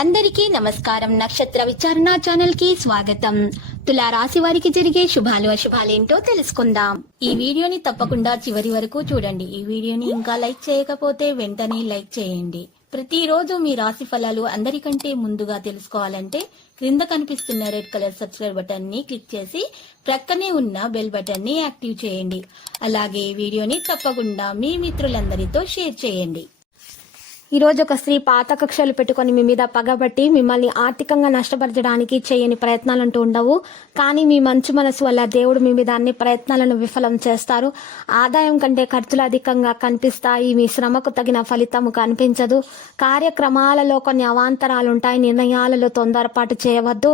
అందరికీ నమస్కారం. నక్షత్ర విచారణ ఛానల్ కి స్వాగతం. తులా రాశి వారికి జరిగే శుభాలు అశుభాలేంటో తెలుసుకుందాం. ఈ వీడియోని తప్పకుండా చివరి వరకు చూడండి. ఈ వీడియోని ఇంకా లైక్ చేయకపోతే వెంటనే లైక్ చేయండి. ప్రతిరోజు మీ రాశి ఫలాలు అందరికంటే ముందుగా తెలుసుకోవాలంటే క్రింద కనిపిస్తున్న రెడ్ కలర్ సబ్స్క్రైబ్ బటన్ ని క్లిక్ చేసి ప్రక్కనే ఉన్న బెల్ బటన్ ని యాక్టివ్ చేయండి. అలాగే ఈ వీడియోని తప్పకుండా మీ మిత్రులందరితో షేర్ చేయండి. ఈ రోజు ఒక స్త్రీ పాత కక్షలు పెట్టుకుని మీ మీద పగబట్టి మిమ్మల్ని ఆర్థికంగా నష్టపరచడానికి చేయని ప్రయత్నాలంటూ ఉండవు. కానీ మీ మంచి మనసు వల్ల దేవుడు మీ మీద అన్ని ప్రయత్నాలను విఫలం చేస్తారు. ఆదాయం కంటే ఖర్చులు అధికంగా కనిపిస్తాయి. మీ శ్రమకు తగిన ఫలితము కనిపించదు. కార్యక్రమాలలో కొన్ని అవాంతరాలుంటాయి. నిర్ణయాలలో తొందరపాటు చేయవద్దు.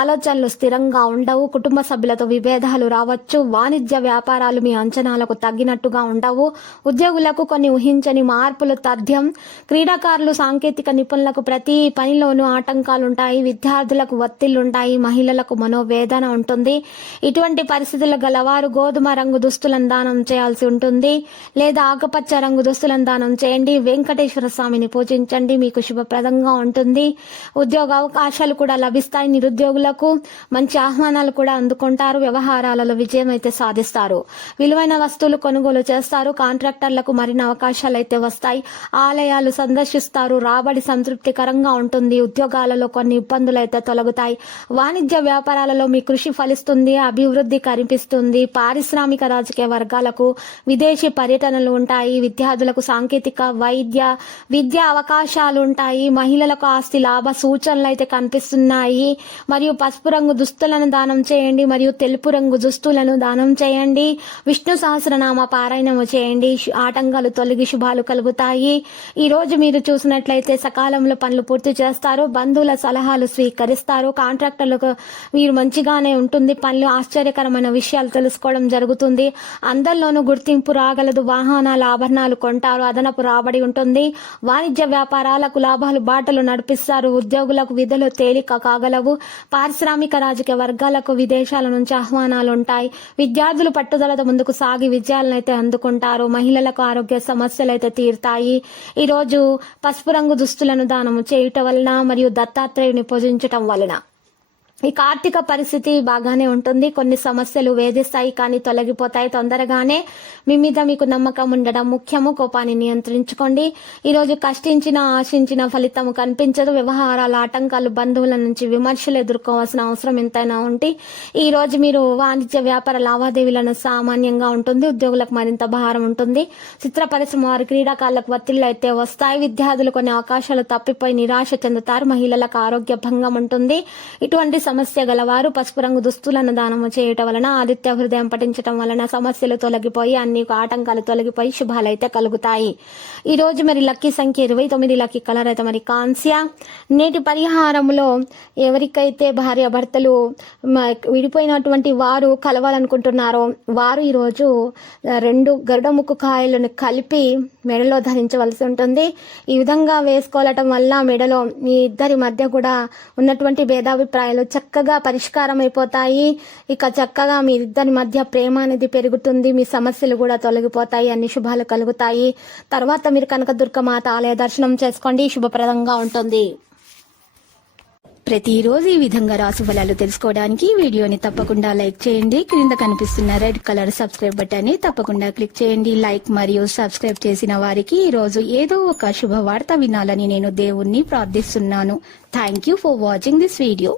ఆలోచనలు స్థిరంగా ఉండవు. కుటుంబ సభ్యులతో విభేదాలు రావచ్చు. వాణిజ్య వ్యాపారాలు మీ అంచనాలకు తగ్గినట్టుగా ఉండవు. ఉద్యోగులకు కొన్ని ఊహించని మార్పులు తథ్యం. క్రీడాకారులు సాంకేతిక నిపుణులకు ప్రతి పనిలోనూ ఆటంకాలుంటాయి. విద్యార్థులకు ఒత్తిళ్లుంటాయి. మహిళలకు మనోవేదన ఉంటుంది. ఇటువంటి పరిస్థితులు గలవారు గోధుమ రంగు దుస్తులను దానం చేయాల్సి ఉంటుంది, లేదా ఆకుపచ్చ రంగు దుస్తులను దానం చేయండి. వెంకటేశ్వర స్వామిని పూజించండి, మీకు శుభప్రదంగా ఉంటుంది. ఉద్యోగ అవకాశాలు కూడా లభిస్తాయి. నిరుద్యోగులకు మంచి ఆహ్వానాలు కూడా అందుకుంటారు. వ్యవహారాలలో విజయం అయితే సాధిస్తారు. విలువైన వస్తువులు కొనుగోలు చేస్తారు. కాంట్రాక్టర్లకు మరిన్ని అవకాశాలు అయితే వస్తాయి. ఆలయాలు సందర్శిస్తారు. రాబడి సంతృప్తికరంగా ఉంటుంది. ఉద్యోగాలలో కొన్ని ఇబ్బందులు అయితే తొలగుతాయి. వాణిజ్య వ్యాపారాలలో మీ కృషి ఫలిస్తుంది. అభివృద్ధి కనిపిస్తుంది. పారిశ్రామిక రాజకీయ వర్గాలకు విదేశీ పర్యటనలు ఉంటాయి. విద్యార్థులకు సాంకేతిక విద్యా అవకాశాలు ఉంటాయి. మహిళలకు ఆస్తి లాభ సూచనలు అయితే కనిపిస్తున్నాయి. మరియు పసుపు రంగు దుస్తులను దానం చేయండి, మరియు తెలుపు రంగు దుస్తులను దానం చేయండి. విష్ణు సహస్రనామ పారాయణము చేయండి. ఆటంకాలు తొలగి శుభాలు కలుగుతాయి. ఈ రోజు మీరు చూసినట్లయితే సకాలంలో పనులు పూర్తి చేస్తారు. బంధువుల సలహాలు స్వీకరిస్తారు. కాంట్రాక్టర్లకు మీరు మంచిగానే ఉంటుంది. పనులు ఆశ్చర్యకరమైన విషయాలు తెలుసుకోవడం జరుగుతుంది. అందరిలోనూ గుర్తింపు రాగలదు. వాహనాల ఆభరణాలు కొంటారు. అదనపు రాబడి ఉంటుంది. వాణిజ్య వ్యాపారాలకు లాభాలు బాటలు నడిపిస్తారు. ఉద్యోగులకు విధులు తేలిక కాగలవు. పారిశ్రామిక రాజకీయ వర్గాలకు విదేశాల నుంచి ఆహ్వానాలు ఉంటాయి. విద్యార్థులు పట్టుదలతో ముందుకు సాగి విజయాలను అయితే అందుకుంటారు. మహిళలకు ఆరోగ్య సమస్యలు అయితే తీరుతాయి. ఈ రోజు పసుపు రంగు దుస్తులను దానము చేయటం వలన మరియు దత్తాత్రేయుని పూజించటం వలన ఈ ఆర్థిక పరిస్థితి బాగానే ఉంటుంది. కొన్ని సమస్యలు వేధిస్తాయి, కానీ తొలగిపోతాయి తొందరగానే. మీ మీద మీకు నమ్మకం ఉండడం ముఖ్యము. కోపాన్ని నియంత్రించుకోండి. ఈ రోజు కష్టించిన ఆశించిన ఫలితము కనిపించదు. వ్యవహారాల ఆటంకాలు, బంధువుల నుంచి విమర్శలు ఎదుర్కోవాల్సిన అవసరం ఎంతైనా ఉంది. ఈ రోజు మీరు వాణిజ్య వ్యాపార లావాదేవీలను సామాన్యంగా ఉంటుంది. ఉద్యోగులకు మరింత భారం ఉంటుంది. చిత్ర పరిశ్రమ వారి క్రీడాకారులకు ఒత్తిళ్లు అయితే వస్తాయి. విద్యార్థులు కొన్ని అవకాశాలు తప్పిపోయి నిరాశ చెందుతారు. మహిళలకు ఆరోగ్య భంగం ఉంటుంది. ఇటువంటి సమస్య గలవారు పసుపు రంగు దుస్తులను దానము చేయటం వలన, ఆదిత్య హృదయం పఠించటం వలన సమస్యలు తొలగిపోయి అన్ని ఆటంకాలు తొలగిపోయి శుభాలైతే కలుగుతాయి. ఈ రోజు మరి లక్కీ సంఖ్య 29, లక్కీ కలర్ అయితే మరి కాంస్య. నేటి పరిహారంలో ఎవరికైతే భార్య భర్తలు విడిపోయినటువంటి వారు కలవాలనుకుంటున్నారో వారు ఈరోజు 2 గరుడముక్కు కాయలను కలిపి మెడలో ధరించవలసి ఉంటుంది. ఈ విధంగా వేసుకోవటం వల్ల మెడలో మీ ఇద్దరి మధ్య కూడా ఉన్నటువంటి భేదాభిప్రాయాలు చక్కగా పరిష్కారం అయిపోతాయి. ఇక చక్కగా మీ ఇద్దరి మధ్య ప్రేమ అనేది పెరుగుతుంది. మీ సమస్యలు కూడా తొలగిపోతాయి. అన్ని శుభాలు కలుగుతాయి. తర్వాత మీరు కనకదుర్గమాత ఆలయ దర్శనం చేసుకోండి. శుభప్రదంగా ఉంటుంది. ప్రతిరోజు ఈ విధంగా రాశి ఫలాలు తెలుసుకోవడానికి వీడియోని తప్పకుండా లైక్ చేయండి. క్రింద కనిపిస్తున్న రెడ్ కలర్ సబ్స్క్రైబ్ బటన్ ని తప్పకుండా క్లిక్ చేయండి. లైక్ మరియు సబ్స్క్రైబ్ చేసిన వారికి ఈ రోజు ఏదో ఒక శుభవార్త వినాలని నేను దేవుణ్ణి ప్రార్థిస్తున్నాను. Thank you for watching this video.